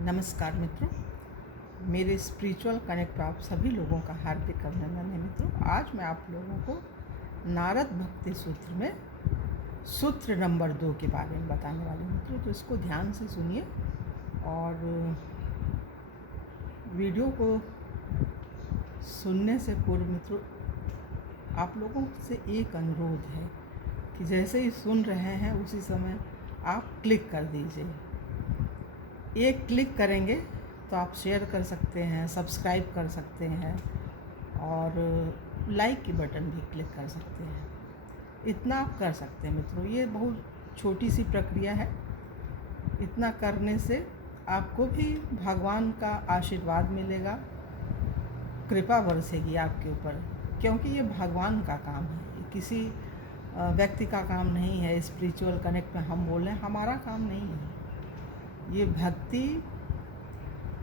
नमस्कार मित्रों, मेरे स्पिरिचुअल कनेक्ट पर आप सभी लोगों का हार्दिक अभिनंदन है। मित्रों, आज मैं आप लोगों को नारद भक्ति सूत्र में सूत्र नंबर 2 के बारे में बताने वाली हूँ। मित्रों, तो इसको ध्यान से सुनिए और वीडियो को सुनने से पूर्व मित्रों आप लोगों से एक अनुरोध है कि जैसे ही सुन रहे हैं उसी समय आप क्लिक कर दीजिए। एक क्लिक करेंगे तो आप शेयर कर सकते हैं, सब्सक्राइब कर सकते हैं और लाइक की बटन भी क्लिक कर सकते हैं। इतना आप कर सकते हैं मित्रों। ये बहुत छोटी सी प्रक्रिया है। इतना करने से आपको भी भगवान का आशीर्वाद मिलेगा, कृपा बरसेगी आपके ऊपर, क्योंकि ये भगवान का काम है, ये किसी व्यक्ति का काम नहीं है। स्पिरिचुअल कनेक्ट में हम बोल रहे हैं, हमारा काम नहीं है। ये भक्ति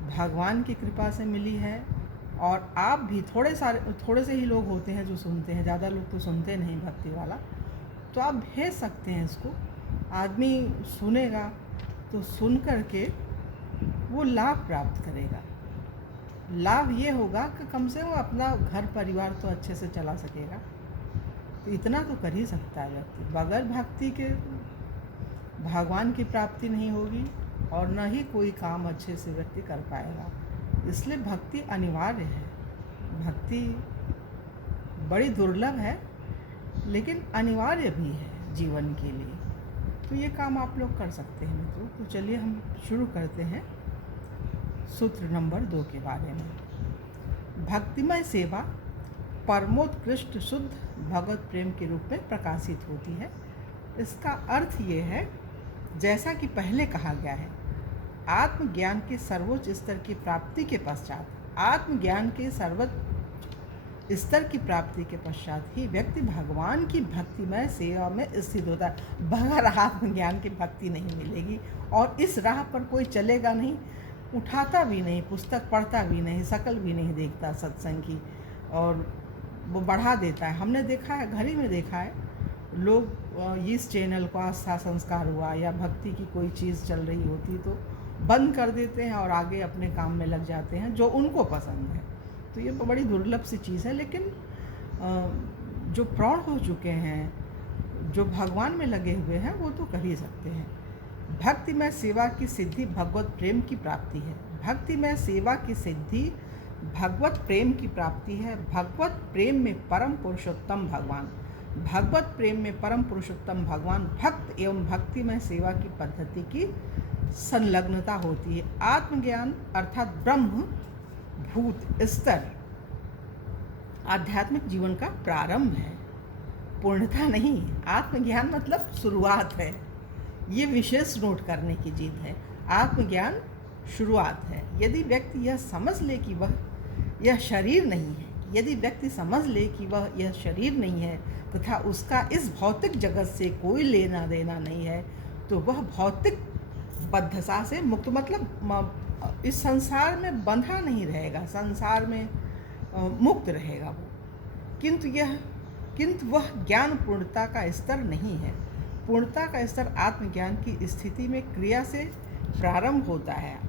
भगवान की कृपा से मिली है। और आप भी थोड़े से ही लोग होते हैं जो सुनते हैं, ज़्यादा लोग तो सुनते नहीं भक्ति वाला, तो आप भेज सकते हैं इसको। आदमी सुनेगा तो सुन कर के वो लाभ प्राप्त करेगा। लाभ ये होगा कि कम से कम अपना घर परिवार तो अच्छे से चला सकेगा। तो इतना तो कर ही सकता है व्यक्ति। बगैर भक्ति के भगवान की प्राप्ति नहीं होगी और न ही कोई काम अच्छे से व्यक्ति कर पाएगा। इसलिए भक्ति अनिवार्य है। भक्ति बड़ी दुर्लभ है लेकिन अनिवार्य भी है जीवन के लिए। तो ये काम आप लोग कर सकते हैं मित्रों। तो चलिए हम शुरू करते हैं सूत्र नंबर 2 के बारे में। भक्तिमय सेवा परमोत्कृष्ट शुद्ध भगवत प्रेम के रूप में प्रकाशित होती है। इसका अर्थ ये है, जैसा कि पहले कहा गया है, आत्मज्ञान के सर्वोच्च स्तर की प्राप्ति के पश्चात ही व्यक्ति भगवान की भक्तिमय सेवा में स्थित होता है। बगैर आत्मज्ञान की भक्ति नहीं मिलेगी और इस राह पर कोई चलेगा नहीं, उठाता भी नहीं, पुस्तक पढ़ता भी नहीं, शकल भी नहीं देखता सत्संग की, और वो बढ़ा देता है। हमने देखा है, घर ही में देखा है, लोग इस चैनल को आस्था संस्कार हुआ या भक्ति की कोई चीज़ चल रही होती तो बंद कर देते हैं और आगे अपने काम में लग जाते हैं जो उनको पसंद है। तो ये बड़ी दुर्लभ सी चीज़ है। लेकिन जो प्रौढ़ हो चुके हैं, जो भगवान में लगे हुए हैं, वो तो कर ही सकते हैं। भक्तिमय सेवा की सिद्धि भगवत प्रेम की प्राप्ति है। भक्तिमय सेवा की सिद्धि भगवत प्रेम की प्राप्ति है। भगवत प्रेम में परम पुरुषोत्तम भगवान भक्त एवं भक्तिमय सेवा की पद्धति की संलग्नता होती है। आत्मज्ञान अर्थात ब्रह्म भूत स्तर आध्यात्मिक जीवन का प्रारंभ है, पूर्णता नहीं। आत्मज्ञान मतलब शुरुआत है। ये विशेष नोट करने की चीज़ है। आत्मज्ञान शुरुआत है। यदि व्यक्ति यह समझ ले कि वह यह शरीर नहीं है, तथा उसका इस भौतिक जगत से कोई लेना देना नहीं है, तो वह भौतिक बद्धता से मुक्त, मतलब इस संसार में बंधा नहीं रहेगा, संसार में मुक्त रहेगा वो। किंतु वह ज्ञान पूर्णता का स्तर नहीं है। पूर्णता का स्तर आत्मज्ञान की स्थिति में क्रिया से प्रारंभ होता है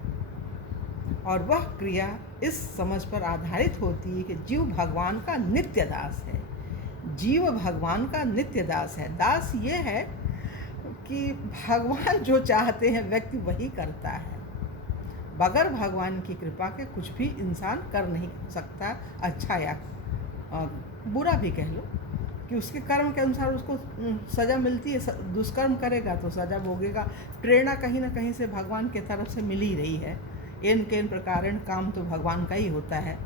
और वह क्रिया इस समझ पर आधारित होती है कि जीव भगवान का नित्य दास है। दास ये है कि भगवान जो चाहते हैं व्यक्ति वही करता है। बगैर भगवान की कृपा के कुछ भी इंसान कर नहीं सकता, अच्छा या बुरा भी कह लो, कि उसके कर्म के अनुसार उसको सज़ा मिलती है। दुष्कर्म करेगा तो सज़ा भोगेगा। प्रेरणा कहीं ना कहीं से भगवान के तरफ से मिल ही रही है। एन केन प्रकारेण काम तो भगवान का ही होता है,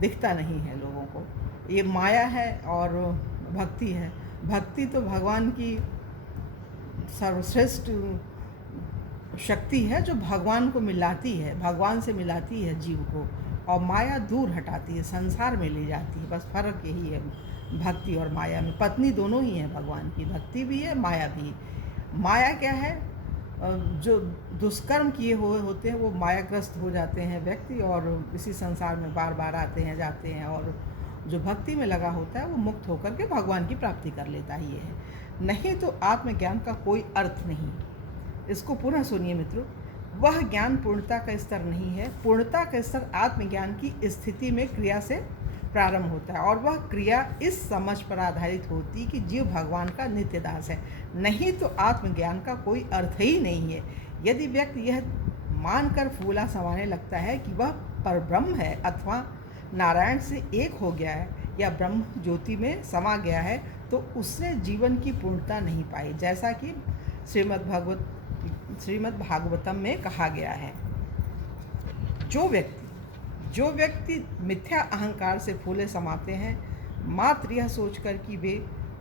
दिखता नहीं है लोगों को। ये माया है और भक्ति है। भक्ति तो भगवान की सर्वश्रेष्ठ शक्ति है जो भगवान को मिलाती है, भगवान से मिलाती है जीव को, और माया दूर हटाती है, संसार में ले जाती है। बस फर्क यही है भक्ति और माया में। पत्नी दोनों ही है भगवान की, भक्ति भी है, माया भी। माया क्या है? जो दुष्कर्म किए हुए होते हैं वो मायाग्रस्त हो जाते हैं व्यक्ति और इसी संसार में बार बार आते हैं जाते हैं, और जो भक्ति में लगा होता है वो मुक्त होकर के भगवान की प्राप्ति कर लेता ही है। नहीं तो आत्मज्ञान का कोई अर्थ नहीं। इसको पुनः सुनिए मित्रों। वह ज्ञान पूर्णता का स्तर नहीं है। पूर्णता का स्तर आत्मज्ञान की स्थिति में क्रिया से प्रारंभ होता है और वह क्रिया इस समझ पर आधारित होती कि जीव भगवान का नित्य दास है, नहीं तो आत्मज्ञान का कोई अर्थ ही नहीं है। यदि व्यक्ति यह मानकर फूला समाने लगता है कि वह परब्रह्म है अथवा नारायण से एक हो गया है या ब्रह्म ज्योति में समा गया है, तो उसने जीवन की पूर्णता नहीं पाई, जैसा कि श्रीमद् भागवतम में कहा गया है। जो व्यक्ति मिथ्या अहंकार से फूले समाते हैं, मात्र यह सोचकर कि वे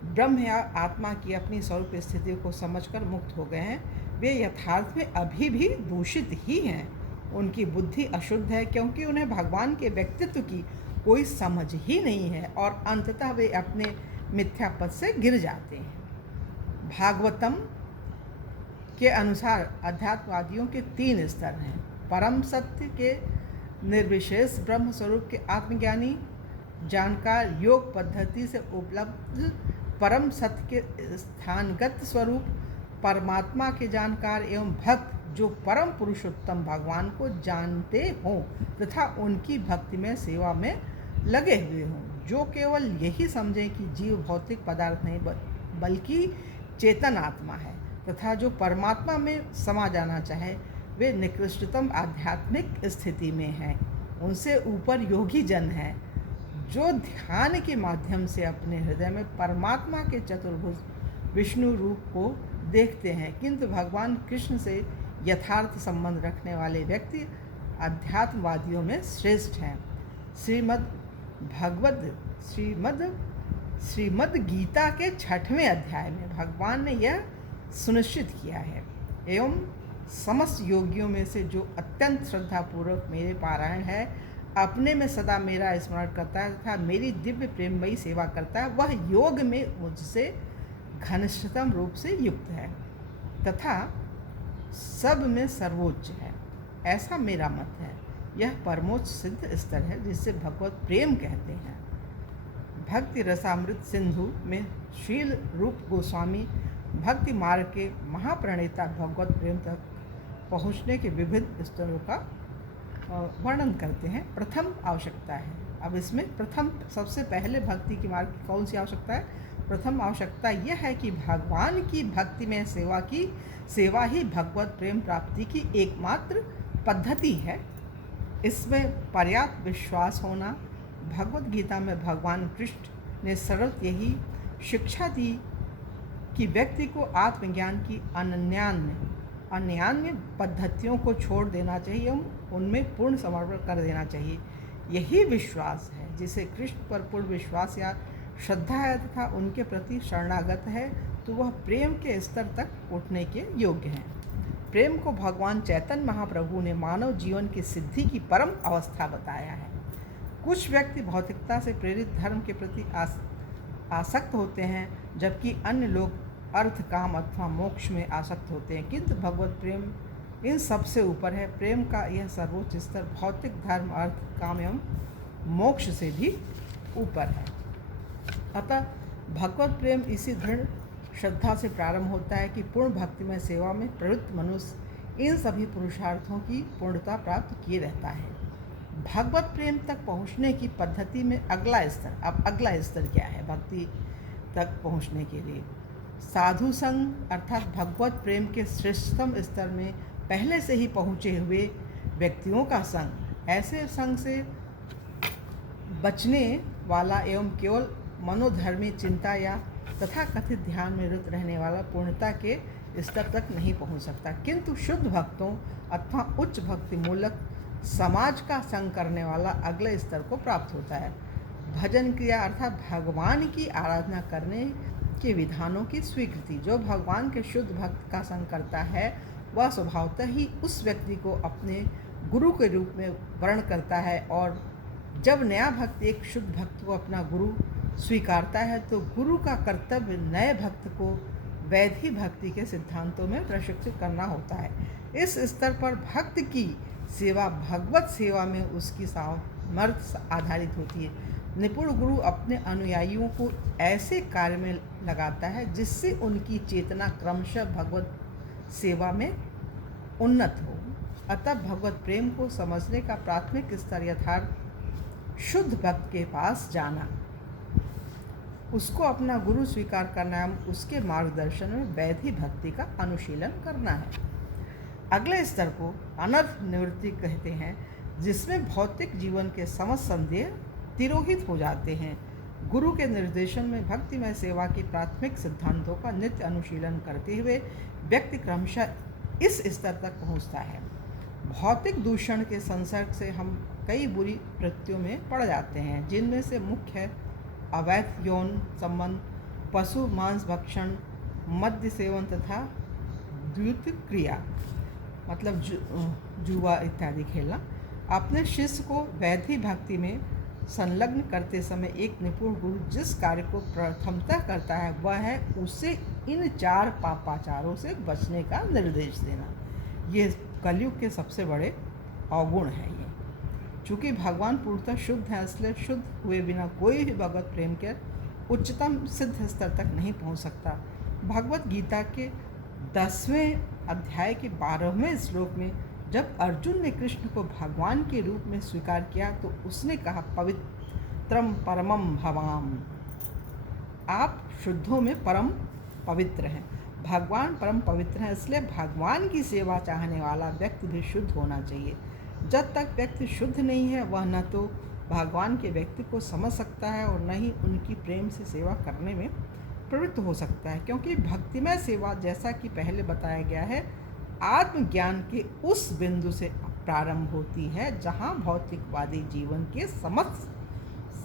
ब्रह्म या आत्मा की अपनी स्वरूप स्थिति को समझकर मुक्त हो गए हैं, वे यथार्थ में अभी भी दूषित ही हैं। उनकी बुद्धि अशुद्ध है, क्योंकि उन्हें भगवान के व्यक्तित्व की कोई समझ ही नहीं है और अंततः वे अपने मिथ्यापद से गिर जाते हैं। भागवतम के अनुसार अध्यात्मवादियों के 3 स्तर हैं। परम सत्य के निर्विशेष ब्रह्म स्वरूप के आत्मज्ञानी जानकार, योग पद्धति से उपलब्ध परम सत्य के स्थानगत स्वरूप परमात्मा के जानकार एवं भक्त जो परम पुरुषोत्तम भगवान को जानते हों तथा उनकी भक्ति में सेवा में लगे हुए हों, जो केवल यही समझें कि जीव भौतिक पदार्थ नहीं बल्कि चेतन आत्मा है तथा जो परमात्मा में समा जाना चाहे, वे निकृष्टतम आध्यात्मिक स्थिति में हैं। उनसे ऊपर योगी जन हैं जो ध्यान के माध्यम से अपने हृदय में परमात्मा के चतुर्भुज विष्णु रूप को देखते हैं, किंतु भगवान कृष्ण से यथार्थ संबंध रखने वाले व्यक्ति अध्यात्मवादियों में श्रेष्ठ हैं। श्रीमद् गीता के 6वें अध्याय में भगवान ने यह सुनिश्चित किया है, एवं समस्त योगियों में से जो अत्यंत श्रद्धापूर्वक मेरे पारायण है, अपने में सदा मेरा स्मरण करता है तथा मेरी दिव्य प्रेममयी सेवा करता है, वह योग में मुझसे घनिष्ठतम रूप से युक्त है तथा सब में सर्वोच्च है, ऐसा मेरा मत है। यह परमोच्च सिद्ध स्तर है जिसे भगवत प्रेम कहते हैं। भक्ति रसामृत सिंधु में शील रूप गोस्वामी भक्ति मार्ग के महाप्रणेता भगवत प्रेम तक पहुँचने के विविध स्तरों का वर्णन करते हैं। प्रथम आवश्यकता है, अब इसमें प्रथम सबसे पहले भक्ति की मार्ग की कौन सी आवश्यकता है? प्रथम आवश्यकता यह है कि भगवान की भक्ति में सेवा ही भगवत प्रेम प्राप्ति की एकमात्र पद्धति है। इसमें पर्याप्त विश्वास होना। भगवत गीता में भगवान कृष्ण ने सरल यही शिक्षा दी कि व्यक्ति को आत्मज्ञान की अन्यान्य पद्धतियों को छोड़ देना चाहिए एवं उनमें पूर्ण समर्पण कर देना चाहिए। यही विश्वास है जिसे कृष्ण पर पूर्ण विश्वास या श्रद्धा है तथा उनके प्रति शरणागत है, तो वह प्रेम के स्तर तक उठने के योग्य हैं। प्रेम को भगवान चैतन्य महाप्रभु ने मानव जीवन की सिद्धि की परम अवस्था बताया है। कुछ व्यक्ति भौतिकता से प्रेरित धर्म के प्रति आसक्त होते हैं, जबकि अन्य लोग अर्थ, काम अथवा मोक्ष में आसक्त होते हैं, किंतु भगवत प्रेम इन सब से ऊपर है। प्रेम का यह सर्वोच्च स्तर भौतिक धर्म, अर्थ, काम एवं मोक्ष से भी ऊपर है। अतः भगवत प्रेम इसी दृढ़ श्रद्धा से प्रारंभ होता है कि पूर्ण भक्ति में सेवा में प्रवृत्त मनुष्य इन सभी पुरुषार्थों की पूर्णता प्राप्त किए रहता है। भगवत प्रेम तक पहुँचने की पद्धति में अगला स्तर क्या है? भक्ति तक पहुँचने के लिए साधु संग अर्थात भगवत प्रेम के श्रेष्ठतम स्तर में पहले से ही पहुँचे हुए व्यक्तियों का संग, ऐसे संग से बचने वाला एवं केवल मनोधर्मी चिंता या तथा कथित ध्यान में रत रहने वाला पूर्णता के स्तर तक नहीं पहुंच सकता, किंतु शुद्ध भक्तों अथवा उच्च भक्ति मूलक समाज का संग करने वाला अगले स्तर को प्राप्त होता है। भजन क्रिया अर्थात भगवान की आराधना करने के विधानों की स्वीकृति। जो भगवान के शुद्ध भक्त का संग करता है, वह स्वभावतः ही उस व्यक्ति को अपने गुरु के रूप में वर्ण करता है, और जब नया भक्त एक शुद्ध भक्त को अपना गुरु स्वीकारता है, तो गुरु का कर्तव्य नए भक्त को वैधि भक्ति के सिद्धांतों में प्रशिक्षित करना होता है। इस स्तर पर भक्त की सेवा भगवत सेवा में उसकी सामर्थ्य आधारित होती है। निपुण गुरु अपने अनुयायियों को ऐसे कार्य में लगाता है जिससे उनकी चेतना क्रमशः भगवत सेवा में उन्नत हो। अतः भगवत प्रेम को समझने का प्राथमिक स्तर यथार्थ शुद्ध भक्त के पास जाना, उसको अपना गुरु स्वीकार करना एवं उसके मार्गदर्शन में वैधि भक्ति का अनुशीलन करना है। अगले स्तर को अनर्थ निवृत्ति कहते हैं, जिसमें भौतिक जीवन के समस्त संदेह तिरोहित हो जाते हैं। गुरु के निर्देशन में भक्तिमय सेवा की प्राथमिक सिद्धांतों का नित्य अनुशीलन करते हुए व्यक्ति क्रमशः इस स्तर तक पहुंचता है। भौतिक दूषण के संसर्ग से हम कई बुरी वृत्तियों में पड़ जाते हैं, जिनमें से मुख्य है अवैध यौन संबंध, पशु मांस भक्षण, मद्य सेवन तथा द्वैत क्रिया मतलब जुआ इत्यादि खेलना। अपने शिष्य को वैधि भक्ति में संलग्न करते समय एक निपुण गुरु जिस कार्य को प्रथमतः करता है वह है उसे इन 4 पापाचारों से बचने का निर्देश देना। ये कलयुग के सबसे बड़े अवगुण है। ये चूँकि भगवान पूर्णतः शुद्ध है, इसलिए शुद्ध हुए बिना कोई भी भगवत प्रेम के उच्चतम सिद्ध स्तर तक नहीं पहुंच सकता। भगवत गीता के 10वें अध्याय के 12वें श्लोक में जब अर्जुन ने कृष्ण को भगवान के रूप में स्वीकार किया तो उसने कहा, पवित्रम परमम भवाम। आप शुद्धों में परम पवित्र हैं। भगवान परम पवित्र हैं, इसलिए भगवान की सेवा चाहने वाला व्यक्ति भी शुद्ध होना चाहिए। जब तक व्यक्ति शुद्ध नहीं है वह न तो भगवान के व्यक्ति को समझ सकता है और न ही उनकी प्रेम से सेवा करने में प्रवृत्त हो सकता है, क्योंकि भक्तिमय सेवा जैसा कि पहले बताया गया है आत्मज्ञान के उस बिंदु से प्रारंभ होती है जहाँ भौतिकवादी जीवन के समस्त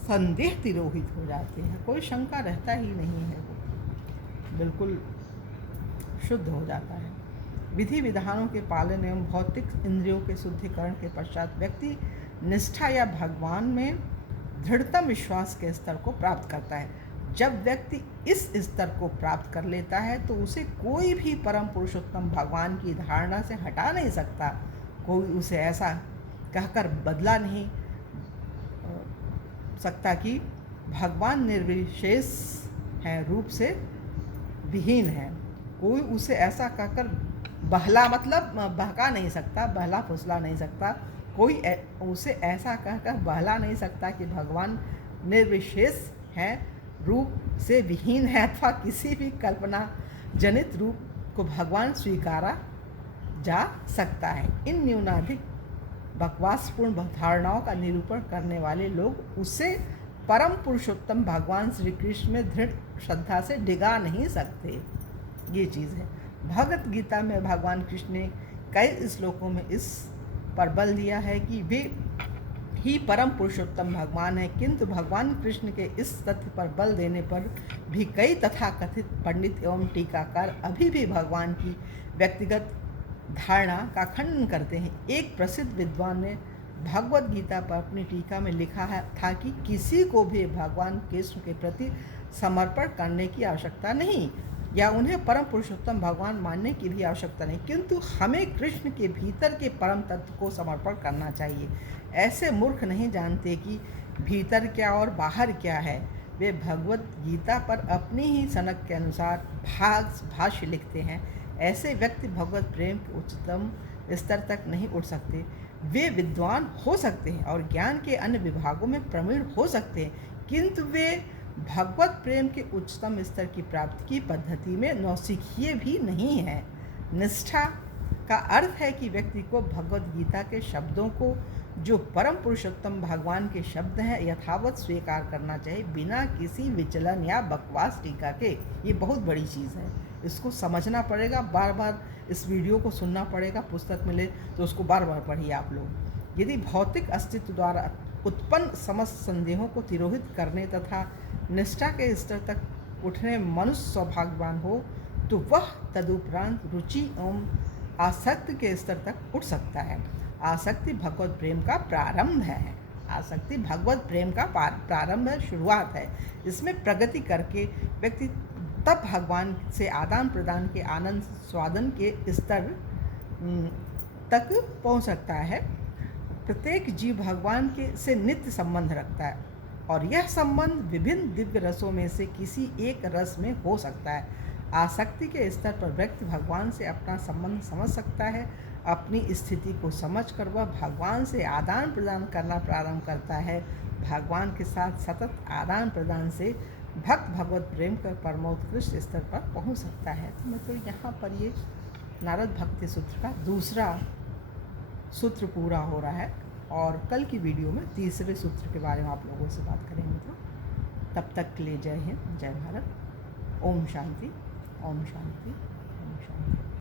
संदेह तिरोहित हो जाते हैं। कोई शंका रहता ही नहीं है, वो बिल्कुल शुद्ध हो जाता है। विधि विधानों के पालन एवं भौतिक इंद्रियों के शुद्धिकरण के पश्चात व्यक्ति निष्ठा या भगवान में दृढ़तम विश्वास के स्तर को प्राप्त करता है। जब व्यक्ति इस स्तर को प्राप्त कर लेता है तो उसे कोई भी परम पुरुषोत्तम भगवान की धारणा से हटा नहीं सकता। कोई उसे ऐसा कहकर बदला नहीं सकता कि भगवान निर्विशेष है, रूप से विहीन है। कोई उसे ऐसा कहकर बहका नहीं सकता, बहला फुसला नहीं सकता। कोई उसे ऐसा कहकर बहला नहीं सकता कि भगवान निर्विशेष है, रूप से विहीन है, अथवा किसी भी कल्पना जनित रूप को भगवान स्वीकारा जा सकता है। इन न्यूनाधिक बकवासपूर्ण धारणाओं का निरूपण करने वाले लोग उसे परम पुरुषोत्तम भगवान श्री कृष्ण में दृढ़ श्रद्धा से डिगा नहीं सकते। ये चीज़ है। भगवत गीता में भगवान कृष्ण ने कई श्लोकों में इस पर बल दिया है कि वे ही परम पुरुषोत्तम भगवान है, किंतु भगवान कृष्ण के इस तथ्य पर बल देने पर भी कई तथाकथित पंडित एवं टीकाकार अभी भी भगवान की व्यक्तिगत धारणा का खंडन करते हैं। एक प्रसिद्ध विद्वान ने भगवत गीता पर अपनी टीका में लिखा था कि किसी को भी भगवान कृष्ण के प्रति समर्पण करने की आवश्यकता नहीं या उन्हें परम पुरुषोत्तम भगवान मानने की भी आवश्यकता नहीं, किंतु हमें कृष्ण के भीतर के परम तत्व को समर्पण करना चाहिए। ऐसे मूर्ख नहीं जानते कि भीतर क्या और बाहर क्या है। वे भगवत गीता पर अपनी ही सनक के अनुसार भाष्य लिखते हैं। ऐसे व्यक्ति भगवत प्रेम के उच्चतम स्तर तक नहीं उठ सकते। वे विद्वान हो सकते हैं और ज्ञान के अन्य विभागों में प्रवीण हो सकते हैं, किंतु वे भगवत प्रेम के उच्चतम स्तर की प्राप्ति की पद्धति में नौसिखिए भी नहीं हैं। निष्ठा का अर्थ है कि व्यक्ति को भगवत गीता के शब्दों को, जो परम पुरुषोत्तम भगवान के शब्द हैं, यथावत स्वीकार करना चाहिए, बिना किसी विचलन या बकवास टीका के। ये बहुत बड़ी चीज़ है, इसको समझना पड़ेगा। बार बार इस वीडियो को सुनना पड़ेगा। पुस्तक मिले तो उसको बार बार पढ़िए आप लोग। यदि भौतिक अस्तित्व द्वारा उत्पन्न समस्त संदेहों को तिरोहित करने तथा निष्ठा के स्तर तक उठने मनुष्य सौभाग्यवान हो तो वह तदुपरांत रुचि एवं आसक्ति के स्तर तक उठ सकता है। आसक्ति भगवत प्रेम का प्रारंभ है। आसक्ति भगवत प्रेम का प्रारंभ है, शुरुआत है। इसमें प्रगति करके व्यक्ति तब भगवान से आदान प्रदान के आनंद स्वादन के स्तर तक पहुंच सकता है। प्रत्येक जीव भगवान के से नित्य संबंध रखता है और यह संबंध विभिन्न दिव्य रसों में से किसी एक रस में हो सकता है। आसक्ति के स्तर पर व्यक्ति भगवान से अपना संबंध समझ सकता है। अपनी स्थिति को समझकर वह भगवान से आदान प्रदान करना प्रारंभ करता है। भगवान के साथ सतत आदान प्रदान से भक्त भगवत प्रेम कर परमोत्कृष्ट स्तर पर पहुंच सकता है। तो मतलब यहाँ पर ये नारद भक्ति सूत्र का दूसरा सूत्र पूरा हो रहा है और कल की वीडियो में तीसरे सूत्र के बारे में आप लोगों से बात करेंगे मित्रों। तब तक के लिए जय हिंद, जय भारत, ओम शांति, ओम शांति।